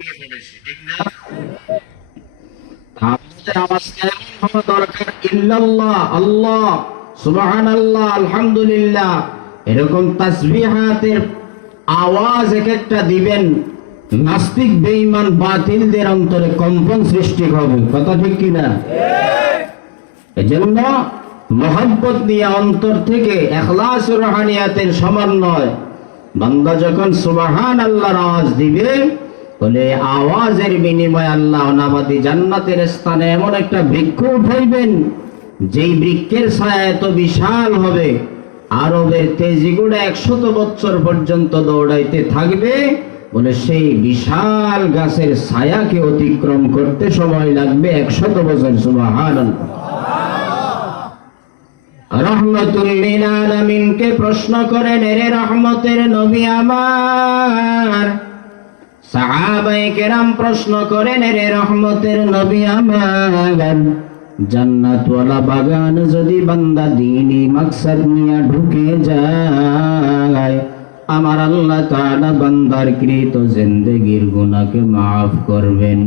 ঠিক না? আমাদের আওয়াজটা এমন হওয়া দরকার, ইল্লাল্লাহ, আল্লাহ, সুবহানাল্লাহ, আলহামদুলিল্লাহ, এরকম তাসবিহাতের আওয়াজ এক একটা দিবেন, নাস্তিক বেঈমান বাতিলদের অন্তরে কম্পন সৃষ্টি হবে। কথা ঠিক কিনা? এজন্য মহব্বত নিয়ে অন্তর থেকে ইখলাস ও রুহানিয়াতের সমন্বয় বান্দা যখন সুবহানাল্লাহর আওয়াজ দিবে, বলে আওয়াজের বিনিময়ে আল্লাহ অনাবাদি জান্নাতের স্থানে এমন একটা বৃক্ষ উঠাইবেন, যেই বৃক্ষের ছায়া এত বিশাল হবে, আরবের তেজিগুড়া 100 বছর পর্যন্ত দৌড়াইতে থাকবে। বলে সেই বিশাল গাছের ছায়াকে অতিক্রম করতে সময় লাগবে 100 বছর। সুবহানাল্লাহ। রহমতুল লিল আলামিনকে প্রশ্ন করেন, এরে রহমতের নবী আমার। সাহাবায়ে কেরাম প্রশ্ন করেন, এরে রহমতের নবী আমার, জান্নাতওয়ালা বাগান যদি বান্দা দ্বীনি মাকসাদ নিয়ে ঢুকে যায়, আমার আল্লাহ তাআলা বান্দার কৃত জিন্দেগীর গুনাহকে মাফ করবেন।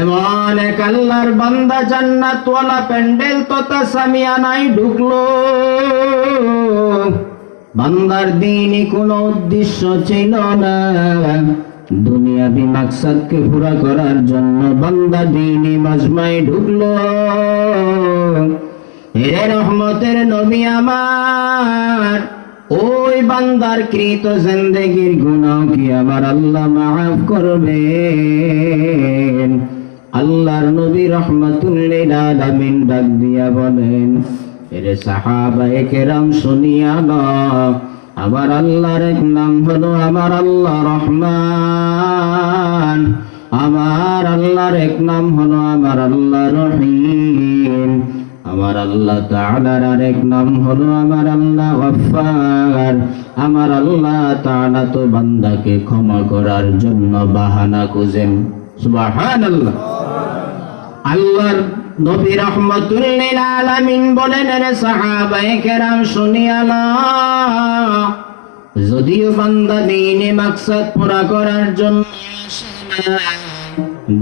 এমন এক আল্লাহর বান্দা জান্নাতওয়ালা প্যান্ডেল তথা সামিয়ানায় ঢুকলো। বান্দার দ্বীনি কোনো উদ্দেশ্য ছিল না, দুনিয়াবি মাকসাদকে পুরা করার জন্য বান্দা দ্বীনি মাজমায় ঢুকলো। হে রহমতের নবী আমার, ওই বান্দার কৃত জিন্দেগীর গুনাহ কি আমার আল্লাহ মাফ করবেন? আল্লাহর নবী রহমাতুল লিল আলামিন ডাক দিয়া বলেন, এরে সাহাবায়ে কেরাম শুনিয়া নাও, আমার আল্লাহর এক নাম হলো আমার আল্লাহ রহমান, আমার আল্লাহর এক নাম হলো আমার আল্লাহ রহিম, আমার আল্লাহ তাআলার আরেক নাম হলো আমার আল্লাহ গফফার। আমার আল্লাহ তাআলা তো বান্দাকে ক্ষমা করার জন্য বাহানা খুঁজেন। সুবহানাল্লাহ। আল্লাহর নবী রাহমাতুল লিল আলামিন বলেন, রে সাহাবায়ে কেরাম শুনিয়া নাও, যদিও বান্দা দ্বীনি মাকসাদ পুরা করার জন্য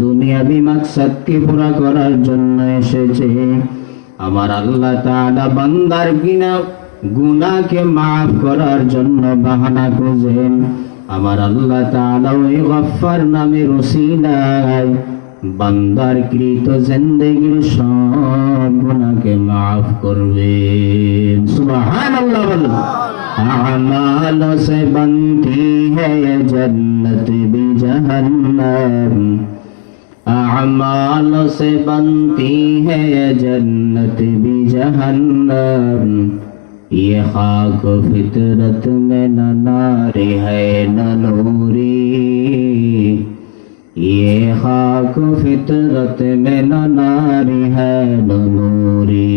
দুনিয়াবি মাকসাদকে পুরা করার জন্য এসেছে, আমার আল্লাহ তাআলা বান্দার গুনাহকে মাফ করার জন্য বাহানা খুঁজেন। আমার আল্লাহ তাআলা ওই গফফার নামের ওসিলায় বান্দার কৃত জিন্দেগীর সব গুনাহকে মাফ করবেন। সুবহানাল্লাহ। বলেন, আমাল সে বনতি হ্যায় জন্নত বি জাহান্নাম, अमाल से बनती है जन्नत भी जहन्नम, ये खाक फितरत में न नारी है न नूरी, ये खाक फितरत में न नारी है न नूरी,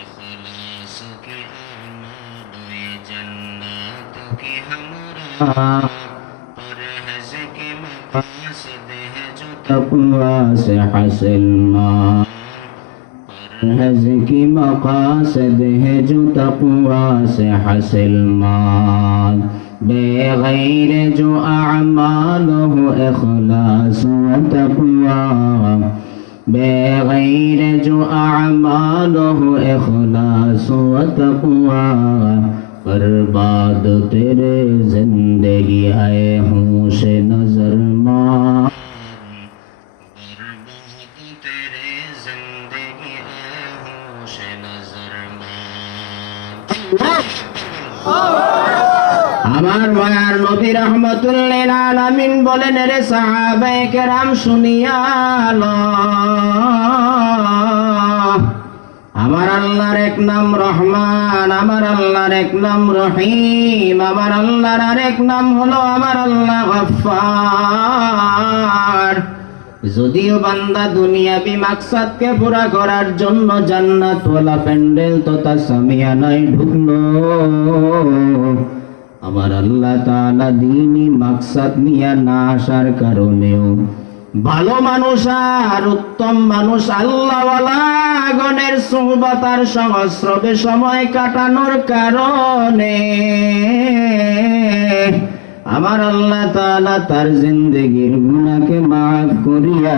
इखलास की आमद ये जन्नत की हमरा, परहज़ की मक़ासिद है जो तक़वा से हासिल मा, परहज़ की मक़ासिद है जो तक़वा से हासिल मा, बेग़ैर जो अअमाल हो इख़लास व तक़वा, बेग़ैर जो अअमाल हो इख़लास व तक़वा, बर्बाद तेरे जिंदगी है होश नजर मां, बर्बाद तेरे जिंदगी है होश नजर मां। আমার মায়ার নবী রাহমাতুল লিল আলামিন বলেন, রে সাহাবায়ে কেরাম শুনিয়া নাও, আমার আল্লাহর এক নাম রহমান, আমার আল্লাহর এক নাম রহিম, আমার আল্লাহর আরেক নাম হলো আমার আল্লাহ গফফার। যদিও বান্দা দুনিয়াবি মাকসাদকে পুরা করার জন্য জান্নাতওয়ালা প্যান্ডেল তথা সামিয়ানায় ঢুকলো, আমার আল্লাহ তাআলা দ্বীনি মাকসাদ নিয়ে না আসার কারণেও ভালো মানুষ আর উত্তম মানুষ আল্লাহওয়ালা গণের সুহবত আর সংস্রবে সময় কাটানোর কারণে আমার আল্লাহ তাআলা তার জিন্দেগির গুনাহকে মাফ করিয়া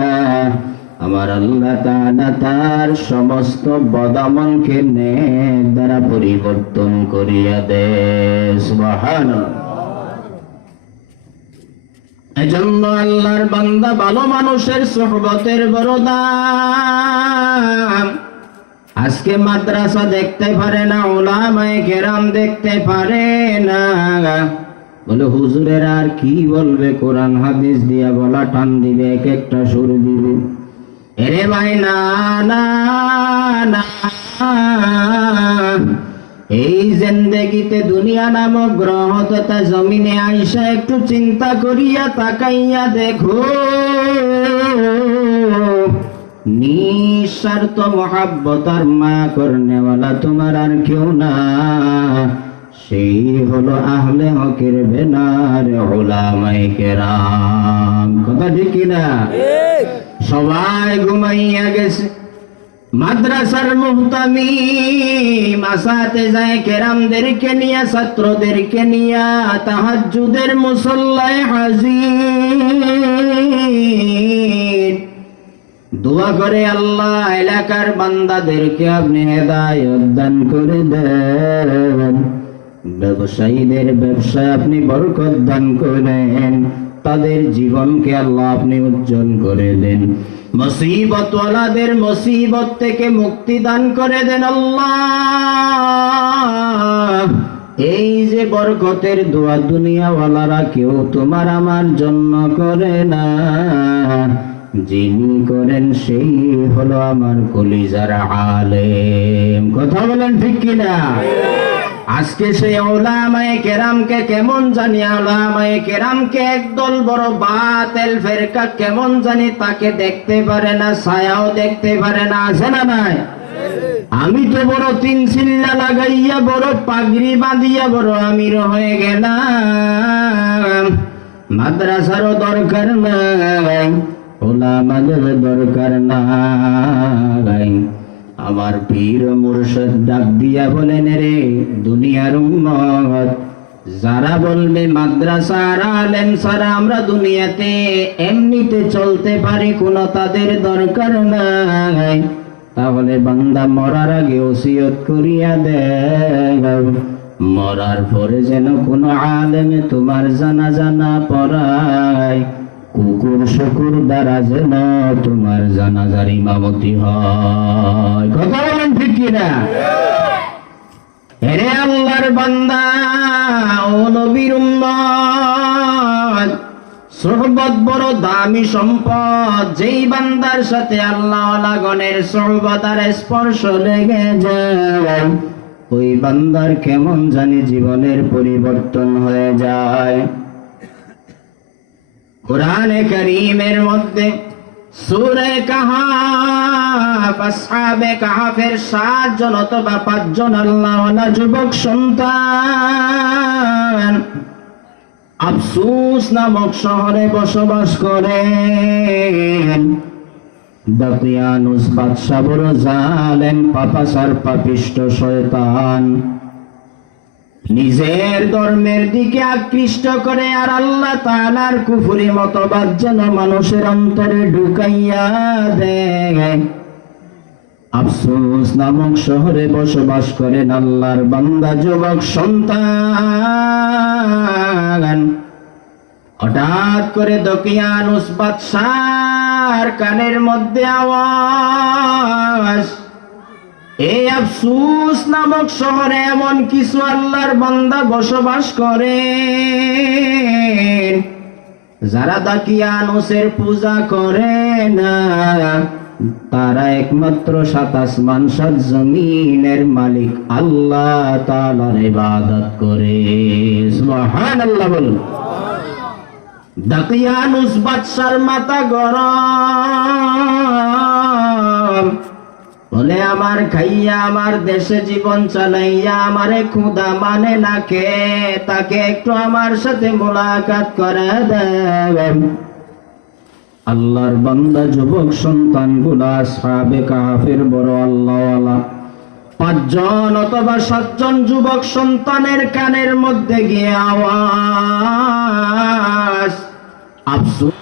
আমার আল্লাহ তাআলা তার সমস্ত বদামলকে নেক দ্বারা পরিবর্তন করিয়া দেয়। সুবহানাল্লাহ। এজন্য আল্লাহর বান্দা ভালো মানুষের সুহবতের বড় দাম। আজকে মাদ্রাসা দেখতে পারে না, উলামায়ে কেরাম দেখতে পারে না, বলে হুজুরের আর কি বলবে, কোরআন হাদিস দিয়া বলা টান দিবে, এক একটা সুর দিবে। এরে ভাই না না না, এই জিন্দেগিতে দুনিয়া নামক গ্রহ তথা জমিনে আইসা একটু চিন্তা করিয়া তাকাইয়া দেখো, নিঃস্বার্থ মহাব্বত আর মায়া করনেওয়ালা তোমার আর কেউ না, সেই হলো আহলে হকের বেনার উলামায়ে কেরাম। কথা ঠিক কিনা? সবাই ঘুমাইয়া গেছে। মাদ্রাসার মুহতামিম মাসাতে যায় কেরামদেরকে নিয়া, ছাত্রদেরকে নিয়া তাহাজ্জুদের মুসল্লায় হাজির। দোয়া করে, আল্লাহ এলাকার বান্দাদেরকে আপনি হেদায়েত দান করে দেন, ব্যবসায়ীদের ব্যবসায় আপনি বরকত দান করেন, তাদের জীবনকে আল্লাহ আপনি উজ্জ্বল করে দেন, মুসিবত ওয়ালাদের মুসিবত থেকে মুক্তি দান করে দেন আল্লাহ। এই যে বরকতের দোয়া দুনিয়াওয়ালারা কেউ তোমার আমার জন্য করে না, যিনি করেন সেই হলো আমার কলিজার আলেম। কথা বলেন ঠিক কিনা? আজকে সেই উলামায়ে কেরামকে কেমন জানি, উলামায়ে কেরামকে একদল বড় বাতিল ফেরকা কেমন জানি তাকে দেখতে পারে না, ছায়াও দেখতে পারে না। আছে না নাই? আমি তো বড় তিন চিল্লা লাগাইয়া, বড় পাগড়ি বাঁধিয়া বড় আমির হয়ে গেলাম। মাদ্রাসারও দরকার নাই, উলামাদের দরকার নাই। আমার পীর মুর্শিদ ডাক দিয়া বলেন, রে দুনিয়ার উম্মত, যারা বলবে মাদ্রাসা আর আলেম ছাড়া আমরা দুনিয়াতে এমনিতে চলতে পারি, কোনো তাদের দরকার নাই, তাহলে বান্দা মরার আগে ওসিয়ত করিয়া দেয়, মরার পরে যেন কোনো আলেমে তোমার জানাজা না পড়ায়, কুকুর শুকুর দ্বারা যেন তোমার জানাজার ইমামতি হয়। কথা বলেন ঠিক কিনা? হে আল্লাহর বান্দা ও নবীর উম্মত, সুহবত বড় দামি সম্পদ। যেই বান্দার সাথে আল্লাহওয়ালা গণের সুহবত আর স্পর্শ লেগে যায়, ওই বান্দার কেমন জানি জীবনের পরিবর্তন হয়ে যায়। কুরআনে কারীমের মধ্যে সূরা কাহফ, আসহাবে কাহফের 7 জন অথবা 5 জন আল্লাহওয়ালা যুবক সন্তান আফসুস নামক শহরে বসবাস করেন। দাকিয়ানুস বাদশা বড় জালেম, পাপাচার পাপিষ্ঠ শয়তান, নিজের ধর্মের দিকে আকৃষ্ট করে আর আল্লাহ তাআলার কুফরি মতবাদ যেন মানুষের অন্তরে ঢুকাইয়া দেয়। আফসোস নামক শহরে বসবাস করেন আল্লাহর বান্দা যুবক সন্তান। হঠাৎ করে দকিয়ানুস বাদশার কানের মধ্যে আওয়াজ, এই আফসুস নামক শহরে এমন কিছু আল্লাহর বান্দা বসবাস করে যারা দাকিয়ানুসের পূজা করে না, তারা একমাত্র 7 আসমান 7 জমিনের মালিক আল্লাহ তাআলার ইবাদত করে। সুবহানাল্লাহ বলুন। দাকিয়ানুস বাদশার মাথা গরম, বলে আমার খাইয়া আমার দেশে জীবন চালাইয়া আমারে ক্ষুধা মানে না কে, তাকে একটু আমার সাথে মোলাকাত করে দেবেন। আল্লাহর বান্দা যুবক সন্তান গুলা আসহাবে কাহফের বড় আল্লাহওয়ালা, পাঁচজন অথবা সাতজন যুবক সন্তানের কানের মধ্যে গিয়ে আওয়াজ, আফসোস